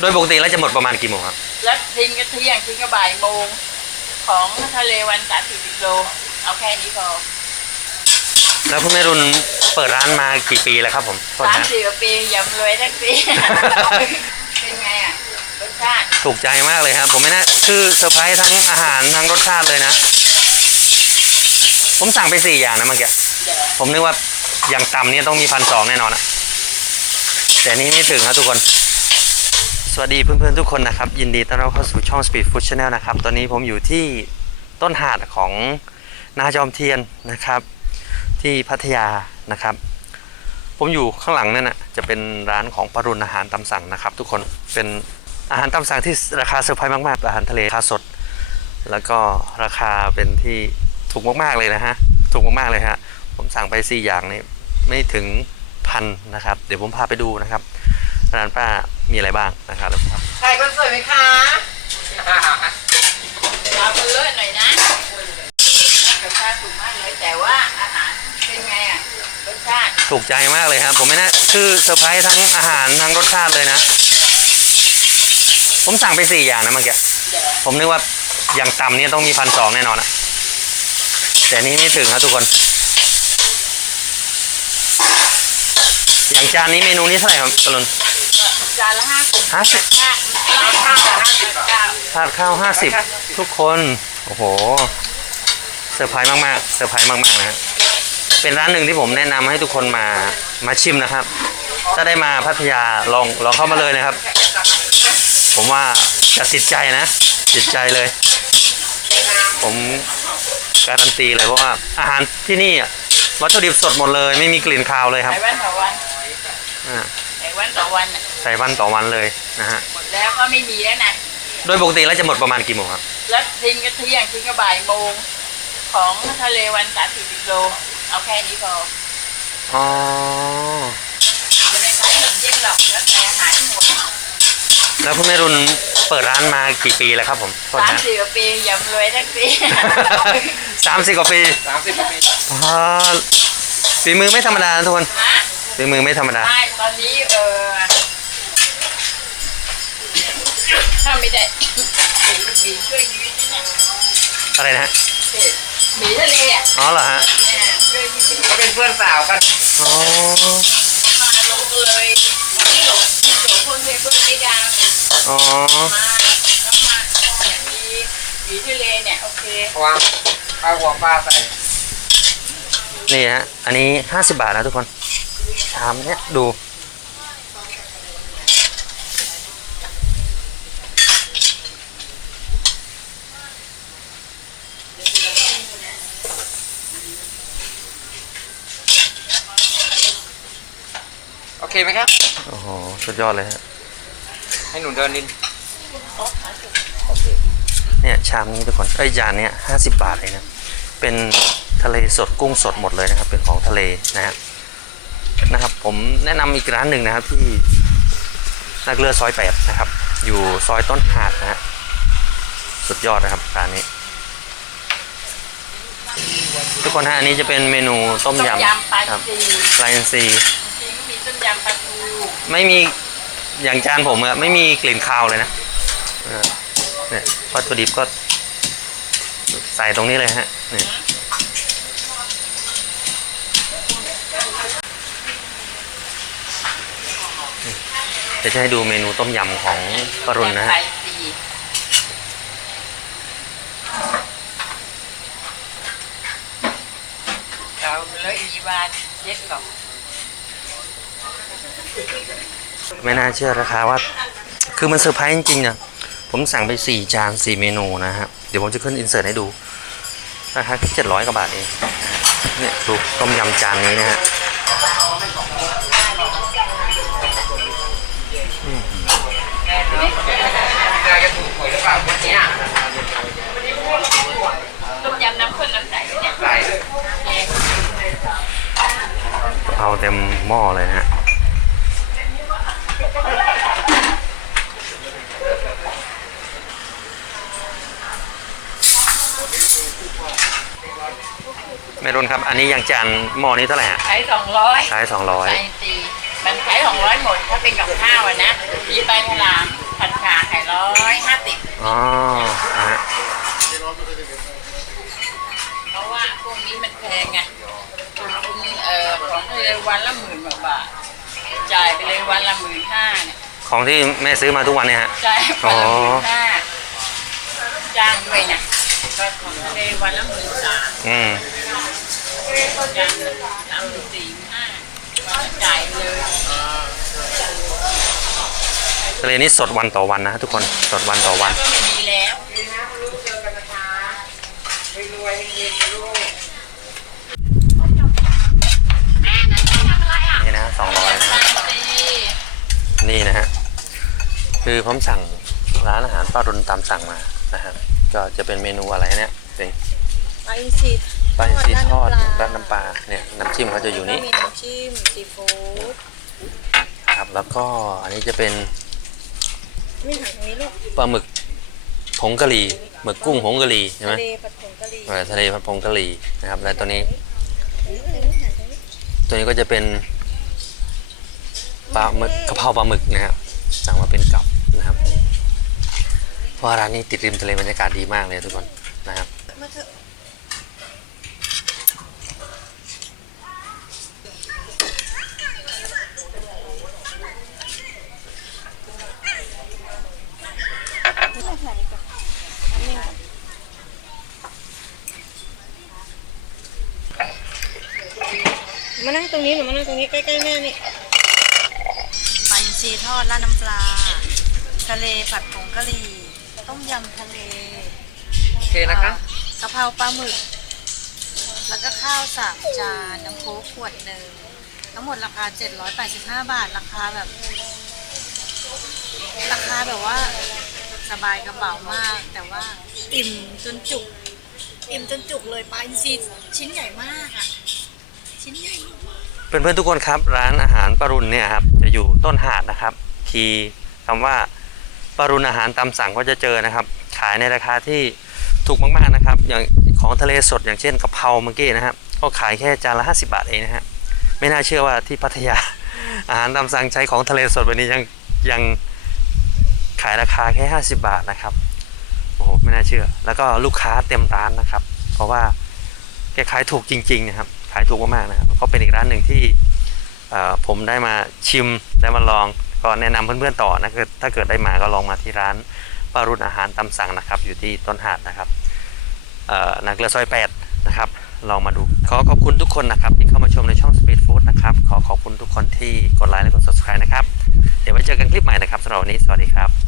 โดยปกติแล้วจะหมดประมาณกี่โมงครับ แล้วทิ้งก็เที่ยงทิ้งก็บ่ายโมง ของทะเลวันสามสิบโล เอาแค่นี้พอแล้วคุณแม่รุนเปิดร้านมากี่ปีแล้วครับผมโทษสามนะสี่กว่าปียำรวยทั้งปี เป็นไงอะรสชาติถูกใจมากเลยครับ ผมไม่น่าคือเซอร์ไพรส์ทั้งอาหารทั้งรสชาติเลยนะ ผมสั่งไปสี่อย่างนะเมื่อกี้เดี๋ยวผมนึกว่าอย่างต่ำเนี่ยต้องมีพันสองแน่นอนอะแต่นี่ไม่ถึงครับทุกคนส วัสดีเพื่อนๆทุกคนนะครับ ยินดีต้อนรับเข้าสู่ช่อง Speed Food Channel นะครับ ตอนนี้ผมอยู่ที่ต้นหาดของนาจอมเทียนนะครับ ที่พัทยานะครับ ผมอยู่ข้างหลังนั่นนะจะเป็นร้านของปรุณอาหารตามสั่งนะครับ ทุกคนเป็นอาหารตามสั่งที่ราคาเซอร์ไพรส์มากๆอาหารทะเลราคาสด แล้วก็ราคาเป็นที่ถูกมากๆเลยนะฮะถูกมากๆเลยฮะผมสั่งไป 4 อย่างนี่ไม่ถึงพันนะครับ เดี๋ยวผมพาไปดูนะครับ ร้านป้ามีอะไรบ้างนะครับแล้วครับใครคนสวยไหมคะเอาไปเลยหน่อยนะรสชาติถูกมากเลยแต่ว่าอาหารเป็นไงอะรสชาติถูกใจมากเลยครับ ผมไม่น่าคือเซอร์ไพรส์ทั้งอาหารทั้งรสชาติเลยนะ ผมสั่งไป4อย่างนะเมื่อกี้เดี๋ยวผมนึกว่าอย่างต่ำเนี่ยต้องมีพันสองแน่นอนอะแต่นี่ไม่ถึงครับทุกคน อย่างจานนี้เมนูนี้เท่าไหร่ครับปรุน จานละห้าสิบห้าสิบห้าห้าห้าห้าสิบเก้าถาดข้าวห้าสิบทุกคน โอ้โหเซอร์ไพรส์มากๆเซอร์ไพรส์มากๆนะฮะเป็นร้านหนึ่งที่ผมแนะนำให้ทุกคนมามาชิมนะครับ ถ้าได้มาพัทยาลองลองเข้ามาเลยนะครับ ผมว่าจะติดใจนะติดใจเลย ผมการันตีเลยเพราะว่าอาหารที่นี่อะวัตถุดิบสดหมดเลย ไม่มีกลิ่นคาวเลยครับไอ้วันต่อวันอ่าไอ้ วันต่อวันน่ะใส่วันต่อวันเลยนะฮะ หมดแล้วก็ไม่มีแล้วนะโดยปกติแล้วจะหมดประมาณกี่โมงครับ แล้วทิ้งก็เที่ยงทิ้งก็บ่ายโมง ของทะเลวันสามสิบโล เอาแค่นี้พออ๋อ ไม่ได้ขายขนมเย็นหรอกแล้วแต่อาหารหมดแล้วคุณแม่รุนเปิดร้านมากี่ปีแล้วครับผมโทษสามนะ สี่กว่าปียำรวยทั้งปีสามสิบกว่าปีสามสิบกว่าปีอ่าฝีมือไม่ธรรมดานะทุกคน ฮะ ฝีมือไม่ธรรมดา ไม่ตอนนี้เออถ้าไม่ได้หมีช่วยชีวิตนะเนี่ยอะไรนะฮะหมีทะเลอะอ๋อเหรอฮะเนี่ยช่วยชีวิตเขาเป็นเพื่อนสาวกันอ๋อมาลงเลยที่โหลที่โหลคนเพเพื่อนไม่ดังอ๋อมาแล้วมาเนี่ยมีหมีทะเลเนี่ยโอเควางเอาหัวปลาใส่นี่ฮะอันนี้ห้าสิบบาทนะทุกคน ชามเนี้ยดู โอเคไหมครับ โอ้โห สุดยอดเลยฮะให้หนูเดินดินเนี่ยชามนี้ทุกคนเอ้ยจานเนี้ยห้าสิบบาทเลยนะ เป็นทะเลสดกุ้งสดหมดเลยนะครับ เป็นของทะเลนะฮะ นะครับ ผมแนะนำอีกร้านหนึ่งนะครับที่นักเรือซอยแปดนะครับ อยู่ซอยต้นหาดนะฮะสุดยอดนะครับร้านนี้ ทุกคนฮะอันนี้จะเป็นเมนูต้มต้มยำยำปลาครับจีนปลาอินทรีจริงๆมีต้มยำปลาทูไม่มีอย่างจานผมอะไม่มีกลิ่นคาวเลยนะเออเนี่ยวัตถุดิบก็ใส่ตรงนี้เลยฮะเนี่ย เดี๋ยวจะให้ดูเมนูต้มยำของปรุณนะฮะซีเราเลยอีวาเย็ดหรอกไม่น่าเชื่อราคาว่า คือมันเซอร์ไพรส์จริงๆนะผมสั่งไป 4 จาน 4 เมนูนะฮะ เดี๋ยวผมจะขึ้นอินเสิร์ตให้ดู ราคาแค่700กว่าบาทเอง เนี่ยดูต้มยำจานนี้นะฮะ นายจะถูกหวยหรือเปล่าวันเนี้ยต้มยำน้ำข้นน้ำใสเนี่ยใส่เอาเต็มหม้อเลยนะฮะไม่รุนครับ อันนี้อย่างจานหม้อนี้เท่าไหร่ฮะขายสองร้อยขายสองร้อย ใส่ซีมันขายสองร้อยหมด ถ้าเป็นกับข้าวอะนะมีปลา ฉลามอ๋อนะฮะเพราะว่าพวกนี้มันแพงไงคุณเอ่อของทะเลวันละหมื่นกว่าบาท จ่ายไปเลยวันละหมื่นห้าเนี่ยของที่แม่ซื้อมาทุกวันเนี่ยฮะ จ่ายวันละหมื่นห้าจ้างด้วยนะก็ของทะเลวันละหมื่นสามอืม จ้างสามหมื่นสี่ห้าวันละจ่ายเลย ทะเลนี้สดวันต่อวันนะฮะทุกคนสดวันต่อวันก็ไม่มีแล้วนี่นะสองร้อยนะฮะนี่นะฮะคือผมสั่งร้านอาหารป้ารุนตามสั่งมานะฮะก็จะเป็นเมนูอะไรเนี่ยเป็นปลาอินทรีปลาอินทรีทอดราราดดน้ำปลาเนี่ยน้ำจิ้มเขาจะอยู่แล้วนี่มีน้ำจิ้มซีฟู้ดครับแล้วก็อันนี้จะเป็น นี่หันตรงนี้ลูกปลาหมึกผงกะหรี่หมึกกุ้งผงกะหรี่ใช่ไหมทะเลผัดผงกะหรี่เออทะเลผัดผงกะหรี่นะครับแล้วตัวนี้ตรงนี้ตรงนี้หันตรงนี้ตัวนี้ก็จะเป็นปลาหมึกกะเพราปลาหมึกนะครับสั่งมาเป็นกับนะครับเพราะว่าร้านนี้ติดริมทะเลบรรยากาศดีมากเลยทุกคนนะครับ มาเถอะไม่ใส่ก่อนอันนี้ก่อน มานั่งตรงนี้หนูมานั่งตรงนี้ใกล้ๆแม่นี่ปลาอินทรีทอดราดน้ำปลา ทะเลผัดผงกะหรี่ ต้มยำทะเลโอเคนะคะกะเพราปลาหมึก แล้วก็ข้าวสามจาน น้ำโค้กขวดหนึ่ง ทั้งหมดราคา 785 บาท ราคาแบบ ราคาแบบว่า สบายกระเป๋ามาก แต่ว่าอิ่มจนจุก อิ่มจนจุกเลยปลาอินทรีชิ้นใหญ่มากอะ ชิ้นใหญ่มากเพื่อนๆทุกคนครับร้านอาหารปารุณเนี่ยครับจะอยู่ต้นหาดนะครับ คีย์คำว่าปารุณอาหารตามสั่งก็จะเจอนะครับ ขายในราคาที่ถูกมากๆนะครับ อย่างของทะเลสดอย่างเช่นกะเพราเมื่อกี้นะครับก็ขายแค่จานละ 50 บาทเองนะฮะไม่น่าเชื่อว่าที่พัทยา อาหารตามสั่งใช้ของทะเลสดแบบนี้ยังยัง ขายราคาแค่ 50 บาทนะครับ โอ้โห ไม่น่าเชื่อ แล้วก็ลูกค้าเต็มร้านนะครับ เพราะว่าแกขายถูกจริง ๆ นะครับ ขายถูกมากๆนะครับ ก็เป็นอีกร้านหนึ่งที่ผมได้มาชิม ได้มาลอง ก็แนะนำเพื่อนๆต่อนะคือถ้าเกิดได้มาก็ลองมาที่ร้านปารุณอาหารตามสั่งนะครับ อยู่ที่ต้นหาดนะครับนักเรือซอยแปดนะครับลองมาดู ขอขอบคุณทุกคนนะครับ ที่เข้ามาชมในช่อง Speed Food นะครับ ขอขอบคุณทุกคนที่กดไลค์และกด subscribe นะครับ เดี๋ยวไว้เจอกันคลิปใหม่นะครับสำหรับวันนี้ สวัสดีครับ